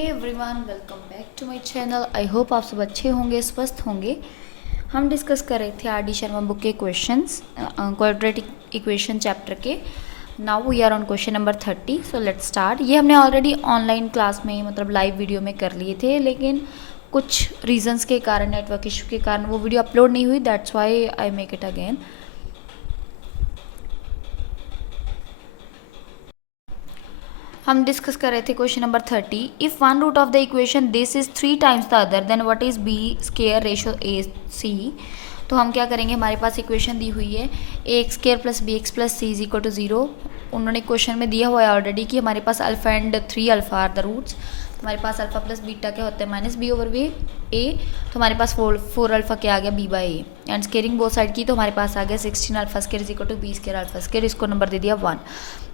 Everyone, welcome back to my channel. I hope आप सब अच्छे होंगे, स्वस्थ होंगे। हम डिस्कस कर रहे थे आर डी शर्मा बुक के क्वेश्चंस, क्वाड्रेटिक इक्वेशन चैप्टर के। Now we are on question number 30। So let's start. ये हमने ऑलरेडी ऑनलाइन क्लास में मतलब लाइव वीडियो में कर लिए थे, लेकिन कुछ रीजंस के कारण, नेटवर्क इशू के कारण वो वीडियो अपलोड नहीं हुई। That's why I make it again. हम डिस्कस कर रहे थे question number 30। If one root of the equation this is 3 times the other then what is B square ratio A C. तो हम क्या करेंगे, हमारे पास इक्वेशन दी हुई है A X square plus B X plus C is equal to 0। उन्होंने question में दिया हुआ है ऑलरेडी कि हमारे पास alpha and 3 alpha are the roots. हमारे पास अल्फा प्लस बीटा क्या होता है, minus B over B A. तो हमारे पास 4 अल्फा क्या आ गया, B by A. And squaring both side की, तो हमारे पास आ गया 16 alpha square is equal to B square alpha square. इसको नंबर दे दिया 1।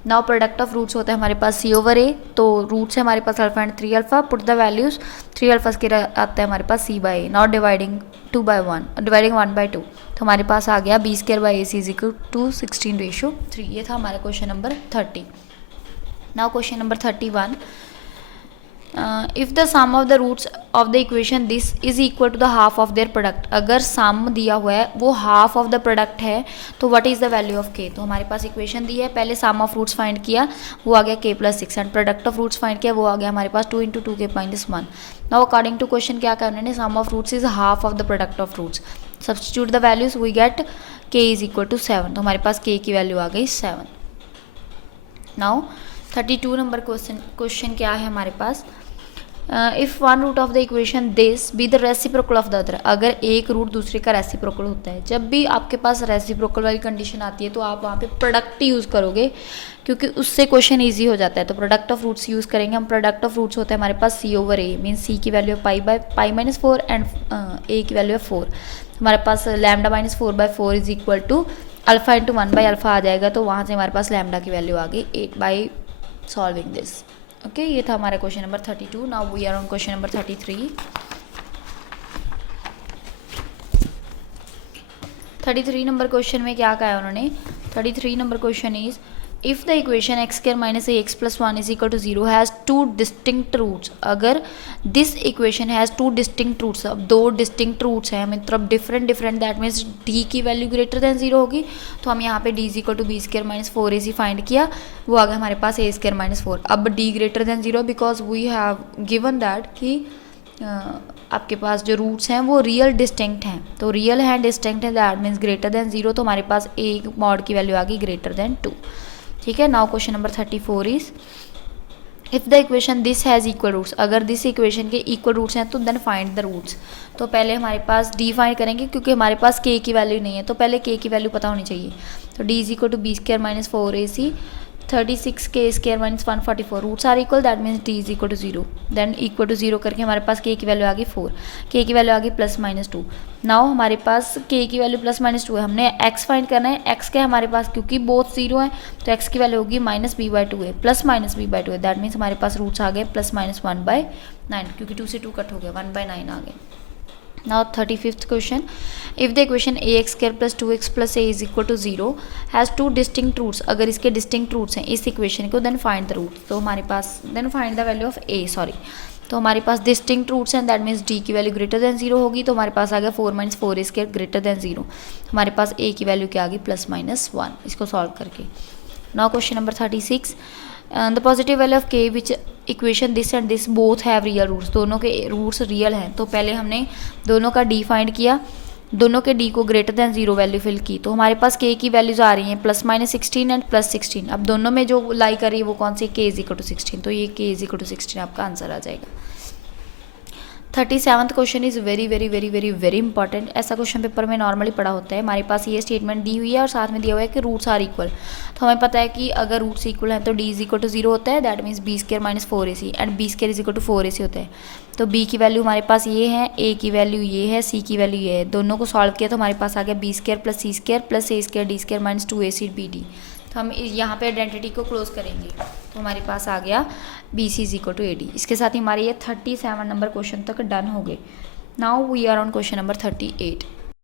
नाउ प्रोडक्ट ऑफ रूट्स होता है हमारे पास सी ओवर ए। तो रूट्स है हमारे पास alpha and 3 alpha. Put the values, 3 alpha square आता है हमारे पास C by A. Now dividing 2 by 1, dividing 1 by 2। तो हमारे पास आ गया B square by A C is equal to 16:3। ये था हमारा question number 30। Now question number 31। If the sum of the roots of the equation this is equal to the half of their product. अगर सम दिया हुआ है वो half of the product है, तो what is the value of के। तो हमारे पास इक्वेशन दी है, पहले सम ऑफ रूट्स फाइंड किया, वो आ गया के plus 6। And product of roots find किया, वो आ गया हमारे पास 2 × 2 K minus 1। Now according to question क्या करना है, sum of roots is half of the product of roots. Substitute the values, we get K is equal to 7। तो हमारे पास के की वैल्यू आ गई 7। नाउ 32 नंबर क्वेश्चन क्या है हमारे पास, if one root of the equation this be the reciprocal of the other. अगर एक रूट दूसरे का रेसिप्रोकल होता है, जब भी आपके पास रेसिप्रोकल वाली कंडीशन आती है तो आप वहाँ पे प्रोडक्ट यूज़ करोगे, क्योंकि उससे क्वेश्चन इजी हो जाता है। तो प्रोडक्ट ऑफ रूट्स यूज़ करेंगे हम। प्रोडक्ट ऑफ रूट्स होता है हमारे पास सी ओवर ए, मीन सी की value pi by pi minus 4 and A की वैल्यू है 4। हमारे पास lambda minus 4/4 is equal to alpha into 1 by alpha आ जाएगा। तो वहाँ से हमारे पास लैम्डा की वैल्यू आ गई 8 बाई सॉल्विंग दिस। ओके, ये था हमारा question number 32। Now we are on question number 33। 33 number question में क्या कहा है उन्होंने, 33 number question is if the equation X square minus A X plus 1 is equal to 0 has 2 distinct roots. अगर this equation has 2 distinct roots, अब 2 distinct roots हैं, मतलब different that means D की वैल्यू ग्रेटर देन 0 होगी। तो हम यहाँ पे D is equal to B square minus 4 A C find किया, वो आ गया हमारे पास ए स्क्वायर माइनस 4। अब D greater than 0 because we have given that कि आपके पास जो रूट्स हैं वो रियल डिस्टिंक्ट हैं। तो रियल हैं, डिस्टिंक्ट है, दैट मीन्स ग्रेटर देन 0। तो हमारे पास ए मॉड की वैल्यू आ गई ग्रेटर देन 2। ठीक है। Now question number 34 is if the equation this has equal roots. अगर दिस इक्वेशन के इक्वल रूट्स हैं तो देन फाइंड द रूट्स। तो पहले हमारे पास डी फाइंड करेंगे, क्योंकि हमारे पास के की वैल्यू नहीं है, तो पहले के की वैल्यू पता होनी चाहिए। तो D is equal to B square minus 4 A C 36 के square minus 144 roots are equal, that means D is equal to 0। Then equal to 0 करके हमारे पास के की वैल्यू आ गई 4, के की वैल्यू आ गई प्लस माइनस 2। नाउ हमारे पास के की वैल्यू प्लस माइनस 2 है, हमने एक्स फाइंड करना है। एक्स क्या है हमारे पास, क्योंकि बोथ 0 है तो एक्स की वैल्यू होगी माइनस बी बाई 2 है, प्लस माइनस बी बाई 2 है। दैट मीन्स हमारे पास रूट्स आ गए प्लस माइनस 1/9, क्योंकि 2 से 2 कट हो गया, 1/9 आ गए। Now 35th question, if the equation ax square plus 2x plus a is equal to 0 has 2 distinct roots। अगर इसके distinct roots हैं इस इक्वेशन को, then find the roots। तो हमारे पास then find the value of a, sorry. तो हमारे पास distinct roots हैं, दैट मीन्स डी की वैल्यू ग्रेटर देन 0 होगी। तो हमारे पास आ गया 4 माइनस 4 स्क्वायर ग्रेटर देन 0। हमारे पास ए की वैल्यू क्या आ गई प्लस माइनस 1, इसको सॉल्व करके। Now question number 36, the positive value of K which equation this and this both have real roots. दोनों के रूट्स रियल हैं। तो पहले हमने दोनों का डी फाइंड किया, दोनों के डी को ग्रेटर देन 0 वैल्यू फिल की। तो हमारे पास के की वैल्यूज आ रही हैं प्लस माइनस 16 एंड प्लस 16। अब दोनों में जो लाई कर रही है वो कौन सी, के इज इक्वल टू 16। तो ये के इज इक्वल टू 16 आपका आंसर आ जाएगा। 37th question is very very very very very important. ऐसा क्वेश्चन पेपर में नॉर्मली पढ़ा होता है। हमारे पास ये स्टेटमेंट दी हुई है और साथ में दिया हुआ है कि रूट्स आर इक्वल। तो हमें पता है कि अगर रूट्स इक्वल हैं तो डी इज इक्वल टू 0 होता है, that means B square minus 4 A C and B square is equal to 4 A C होता है। तो बी की वैल्यू हमारे पास ये है, ए की वैल्यू ये है, सी की वैल्यू ये है। दोनों को सॉल्व किया तो हमारे पास आ गया बी स्क्वायर प्लस सी स्क्वायर प्लस ए स्क्वायर डी स्क्वायर माइनस 2 ए सी बी डी। तो हम यहाँ पे आइडेंटिटी को क्लोज करेंगे तो हमारे पास आ गया B C is equal to A D. इसके साथ ही हमारे ये 37 नंबर क्वेश्चन तक डन हो गए। Now we are on question number 38।